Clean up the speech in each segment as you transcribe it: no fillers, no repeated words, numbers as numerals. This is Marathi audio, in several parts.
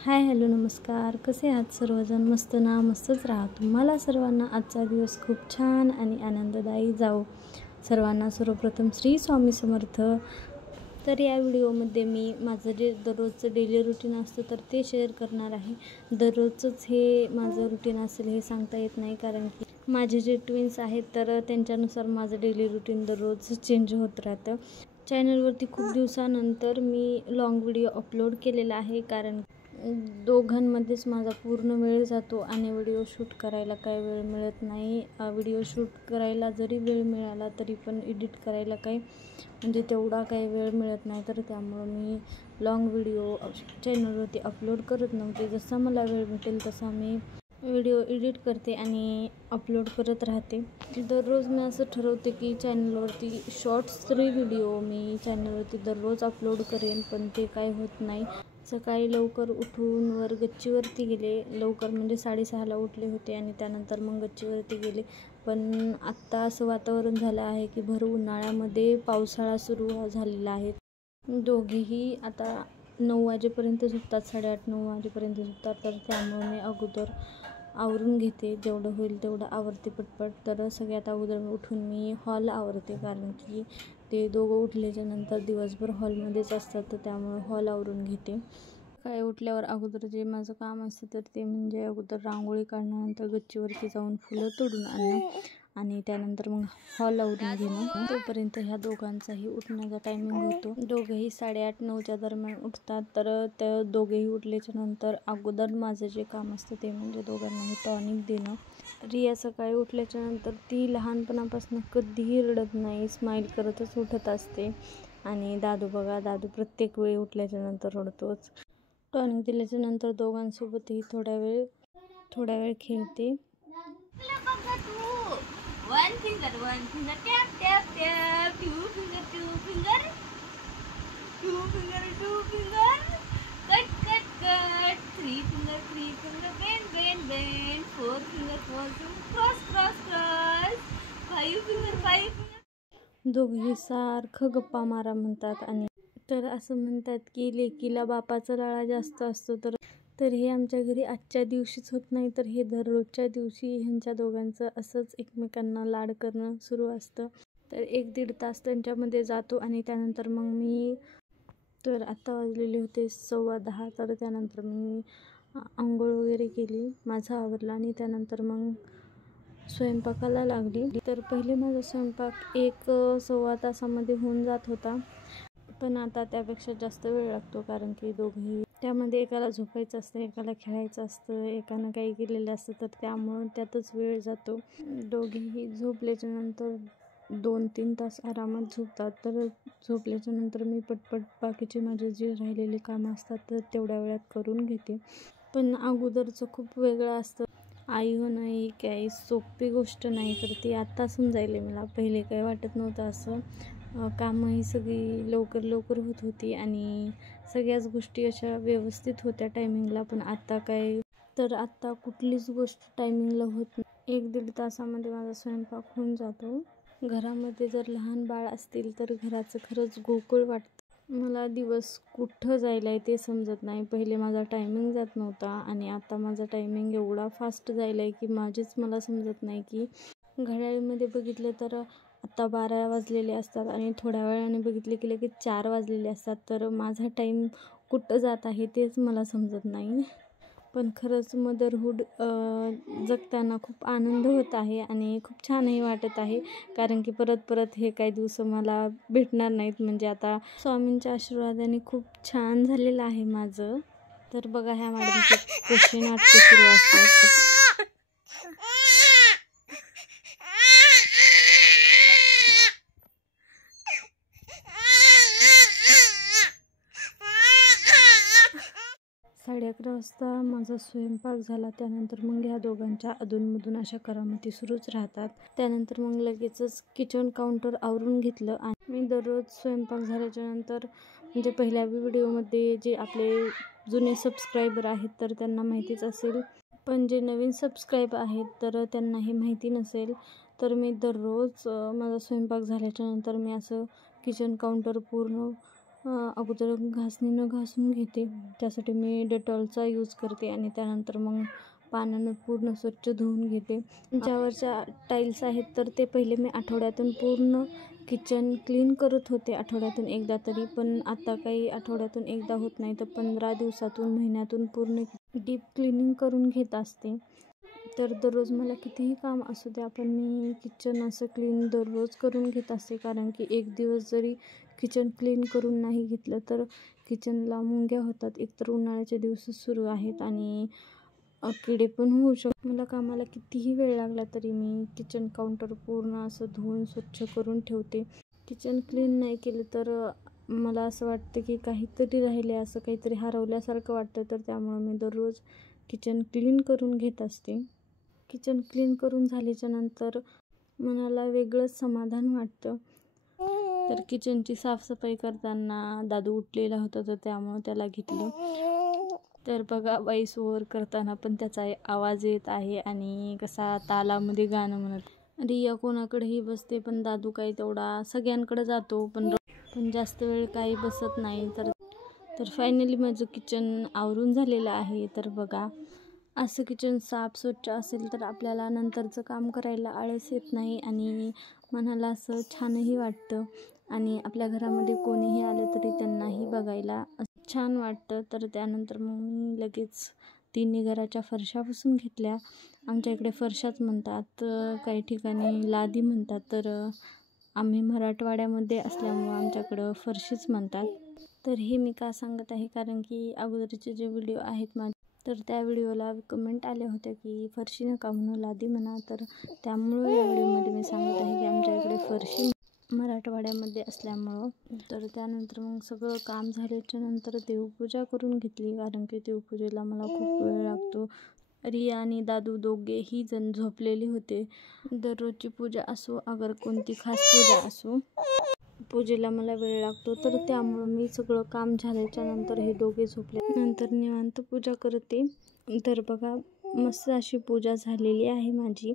हाय हॅलो नमस्कार. कसे आहात सर्वजण? मस्त ना? मस्तच राहा. तुम्हाला सर्वांना आजचा दिवस खूप छान आणि आनंददायी जाओ. सर्वांना सर्वप्रथम श्री स्वामी समर्थ. तर या व्हिडिओमध्ये मी माझं जे दररोजचं डेली रुटीन असतं तर ते शेअर करणार आहे. दररोजचंच हे माझं रुटीन असेल हे सांगता येत नाही, कारण की माझे जे ट्विन्स आहेत तर त्यांच्यानुसार माझं डेली रुटीन दररोज चेंज होत राहतं. चॅनलवरती खूप दिवसानंतर मी लाँग व्हिडिओ अपलोड केलेला आहे, कारण दोघांमध्येच माझा पूर्ण वेळ जातो आणि व्हिडिओ शूट करायला काही वेळ मिळत नाही. व्हिडिओ शूट करायला जरी वेळ मिळाला तरी पण एडिट करायला काही तेवढा काही वेळ मिळत नाही. तर त्यामुळं मी लाँग व्हिडिओ चॅनलवरती अपलोड करत नव्हते. जसा मला वेळ भेटेल तसा मी व्हिडिओ एडिट करते आणि अपलोड करत राहते. दररोज मी असं ठरवते की चॅनलवरती शॉर्ट्स 3 व्हिडिओ मी चॅनलवरती दररोज अपलोड करेन, पण ते काय होत नाही. सकाळी लवकर उठून गच्चीवरती गेले. लवकर म्हणजे 6:30ला उठले होते आणि त्यानंतर मग गच्चीवरती गेले. पण आत्ता असं वातावरण झालं आहे की भर उन्हाळ्यामध्ये पावसाळा सुरू झालेला आहे. दोघेही आता 9 वाजेपर्यंत झोपतात, 8:30-9 वाजेपर्यंत झोपतात. तर त्यामुळे मी अगोदर आवरून घेते, जेवढं होईल तेवढं आवरते पटपट. तर सगळ्यात अगोदर उठून मी हॉल आवरते, कारण की ते दोघं उठल्याच्या नंतर दिवसभर हॉलमध्येच असतात. तर त्यामुळे हॉल आवरून घेते. सकाळी उठल्यावर अगोदर जे माझं काम असतं तर ते म्हणजे अगोदर रांगोळी काढण्यानंतर गच्चीवरती जाऊन फुलं तोडून आणणं आणि त्यानंतर मग हॉल आवरून घेणं. तोपर्यंत ह्या दोघांचाही उठण्याचा टायमिंग होतो. दोघंही 8:30-9च्या दरम्यान उठतात. तर त्या दोघेही उठल्याच्या नंतर अगोदर माझं जे काम असतं ते म्हणजे दोघांनाही टॉनिक देणं. रिया सकाळी उठल्याच्या नंतर ती लहानपणापासून कधीही रडत नाही, स्माईल करतच उठत असते. आणि दादू बघा, दादू प्रत्येक वेळी उठल्याच्या नंतर रडतोच. टॉनिक दिल्याच्या नंतर दोघांसोबतही थोड्या वेळ खेळते. One finger, tap, tap, tap. Two finger, two finger. Two finger, two finger. Cut, cut, cut. Three finger, bend, bend, bend. Four finger, cross, cross, cross. Five finger, finger. दोघेही सारखं गप्पा मारा म्हणतात आणि तर असं म्हणतात की लेकीला बापाचा लाळा जास्त असतो. तर हे आमच्या घरी आजच्या दिवशीच होत नाही, तर हे दररोजच्या दिवशी ह्यांच्या दोघांचं असंच एकमेकांना लाड करणं सुरू असतं. तर 1-1.5 तास त्यांच्यामध्ये जातो आणि त्यानंतर मग मी तर आत्ता वाजलेले होते 10:15. तर त्यानंतर मी आंघोळ वगैरे केली, माझं आवरलं आणि त्यानंतर मग स्वयंपाकाला लागली. तर पहिले माझा स्वयंपाक 1-1.25 तासामध्ये होऊन जात होता, पण आता त्यापेक्षा जास्त वेळ लागतो, कारण की दोघेही त्यामध्ये एकाला झोपायचं असतं, एकाला खेळायचं असतं, एकानं काही केलेलं असतं. तर त्यामुळं त्यातच वेळ जातो. दोघेही झोपल्याच्या नंतर 2-3 तास आरामात झोपतात. तर झोपल्याच्या नंतर मी पटपट बाकीचे माझे जे राहिलेले कामं असतात तर तेवढ्या वेळात करून घेते. पण अगोदरचं खूप वेगळं असतं. आई होणं ही काही सोपी गोष्ट नाही, तर ती आत्ता समजायला मला. पहिले काही वाटत नव्हतं असं. कामंही सगळी लवकर होत होती आणि सगळ्याच गोष्टी अशा व्यवस्थित होत्या टायमिंगला. पण आत्ता काय, तर आत्ता कुठलीच गोष्ट टायमिंगला होत नाही. 1-1.5 तासामध्ये माझा स्वयंपाक होऊन जातो. घरामध्ये जर लहान बाळ असतील तर घराचं खरंच गोकुळ वाटतं. मला दिवस कुठं जायला आहे ते समजत नाही. पहिले माझा टायमिंग जात नव्हता आणि आता माझा टायमिंग एवढा फास्ट जायला आहे की माझीच मला समजत नाही. की घड्याळीमध्ये बघितलं तर आत्ता 12 वाजलेले असतात आणि थोड्या वेळाने बघितले की लगेच 4 वाजलेले असतात. तर माझा टाईम कुठं जात आहे तेच मला समजत नाही. पण खरंच मदरहूड जगताना खूप आनंद होत आहे आणि खूप छानही वाटत आहे, कारण की परत हे काही दिवस मला भेटणार नाहीत. म्हणजे आता स्वामींच्या आशीर्वादाने खूप छान झालेलं आहे माझं. तर बघा, ह्या मॅडमचे कशी नाटकं सुरू असतात. साडे 11 वाजता माझा स्वयंपाक झाला. त्यानंतर मग ह्या दोघांच्या अधूनमधून अशा करामती सुरूच राहतात. त्यानंतर मग लगेचच किचन काउंटर आवरून घेतलं. आणि मी दररोज स्वयंपाक झाल्याच्या नंतर म्हणजे पहिल्या व्हिडिओमध्ये जे आपले जुने सबस्क्रायबर आहेत तर त्यांना माहितीच असेल, पण जे नवीन सबस्क्राईब आहेत तर त्यांना हे माहिती नसेल. तर मी दररोज माझा स्वयंपाक झाल्याच्या नंतर मी असं किचन काउंटर पूर्ण अगोदर घासणीनं घासून घेते. त्यासाठी मी डेटॉलचा यूज करते आणि त्यानंतर मग पाण्यानं पूर्ण स्वच्छ धुवून घेते. ज्यावरच्या टाईल्स आहेत तर ते पहिले मी आठवड्यातून पूर्ण किचन क्लीन करत होते, आठवड्यातून एकदा तरी. पण आता काही आठवड्यातून एकदा होत नाही, तर 15 दिवसातून, महिन्यातून पूर्ण डीप क्लिनिंग करून घेत असते. तर दररोज मला कितीही काम असू द्या, पण मी किचन असं क्लीन दररोज करून घेत असते. कारण की एक दिवस जरी किचन क्लीन करून नाही घेतलं तर किचनला मुंग्या होतात. एकतर उन्हाळ्याचे दिवस सुरू आहेत आणि किडे पण होऊ शकतात. मला कामाला कितीही वेळ लागला तरी मी किचन काउंटर पूर्ण असं धुवून स्वच्छ करून ठेवते. किचन क्लीन नाही केलं तर मला असं वाटतं की काहीतरी राहिले, असं काहीतरी हरवल्यासारखं वाटतं. तर त्यामुळं मी दररोज किचन क्लीन करून घेत असते. किचन क्लीन करून झाल्याच्या नंतर मनाला वेगळंच समाधान वाटतं. तर किचनची साफसफाई करताना दादू उठलेला होता, तर त्यामुळं त्याला घेतलं. तर बघा, व्हॉइस ओव्हर करताना पण त्याचा आवाज येत आहे आणि कसा तालामध्ये गाणं म्हणत. रिया कोणाकडेही बसते, पण दादू काही तेवढा सगळ्यांकडे जातो, पण जास्त वेळ काही बसत नाही. तर फायनली माझं किचन आवरून झालेलं आहे. तर बघा, असं किचन साफ स्वच्छ असेल तर आपल्याला नंतरचं काम करायला आळस येत नाही आणि मनाला असं छानही वाटतं. आणि आपल्या घरामध्ये कोणीही आलं तरी त्यांनाही बघायला छान वाटतं. तर त्यानंतर मग मी लगेच तिन्ही घराच्या फरशा पुसून घेतल्या. आमच्या इकडे फरशाच म्हणतात, काही ठिकाणी लादी म्हणतात. तर आम्ही मराठवाड्यामध्ये असल्यामुळं आमच्याकडं फरशीच म्हणतात. तर हे मी का सांगत आहे, कारण की अगोदरचे जे व्हिडिओ आहेत माझे, तर त्या व्हिडिओला कमेंट आल्या होत्या की फरशी नका म्हणू, लादी म्हणा. तर त्यामुळं या व्हिडिओमध्ये मी सांगत आहे की आमच्या इकडे फरशी मराठवाड्यामध्ये असल्यामुळं. तर त्यानंतर मग सगळं काम झाल्याच्या नंतर देवपूजा करून घेतली, कारण की देवपूजेला मला खूप वेळ लागतो. रिया आणि दादू दोघेही जण झोपलेले होते. दररोजची पूजा असो अगर कोणती खास पूजा असो, पूजेला मला वेळ लागतो. तर त्यामुळं मी सगळं काम झाल्याच्या नंतर हे दोघे झोपले, नंतर निवांत पूजा करते. तर बघा, मस्त अशी पूजा झालेली आहे माझी.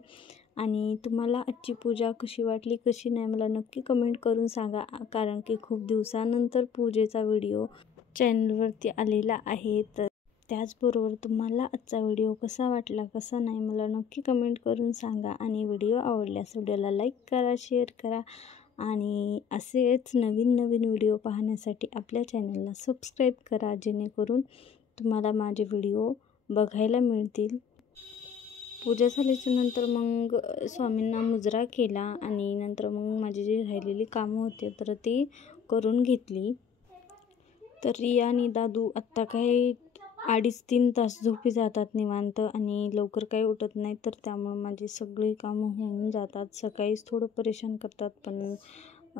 आणि तुम्हाला आजची पूजा कशी वाटली, कशी नाही, मला नक्की कमेंट करून सांगा. कारण की खूप दिवसानंतर पूजेचा व्हिडिओ चॅनलवरती आलेला आहे. तर त्याचबरोबर तुम्हाला आजचा व्हिडिओ कसा वाटला, कसा नाही, मला नक्की कमेंट करून सांगा. आणि व्हिडिओ आवडल्यास व्हिडिओला लाईक करा, शेअर करा आणि असेच नवीन नवीन व्हिडिओ पाहण्यासाठी आपल्या चॅनलला सबस्क्राईब करा, जेणेकरून तुम्हाला माझे व्हिडिओ बघायला मिळतील. पूजा झाल्याच्या नंतर मग स्वामींना मुजरा केला आणि नंतर मग माझी जी राहिलेली कामं होते तर ती करून घेतली. तर रिया आणि दादू आत्ता काही 2.5-3 तास झोपी जातात निवांत आणि लवकर काही उठत नाही. तर त्यामुळं माझी सगळी कामं होऊन जातात. सकाळीच थोडं परेशान करतात, पण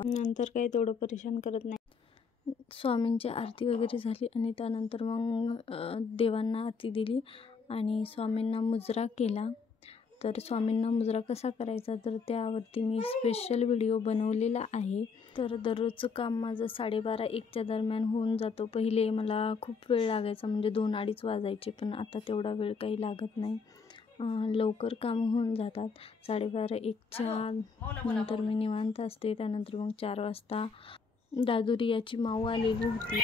नंतर काही तेवढं परेशान करत नाही. स्वामींची आरती वगैरे झाली आणि त्यानंतर मग देवांना आरती दिली आणि स्वामींना मुजरा केला. तर स्वामींना मुजरा कसा करायचा तर त्यावरती मी स्पेशल व्हिडिओ बनवलेला आहे. तर दररोजचं काम माझं 12:30-1च्या दरम्यान होऊन जातं. पहिले मला खूप वेळ लागायचा, म्हणजे 2-2:30 वाजायचे, पण आता तेवढा वेळ काही लागत नाही. लवकर कामं होऊन जातात. 12:30-1च्या नंतर मी निवांत असते. त्यानंतर मग 4 वाजता दादू रियाची माऊ आलेली होती.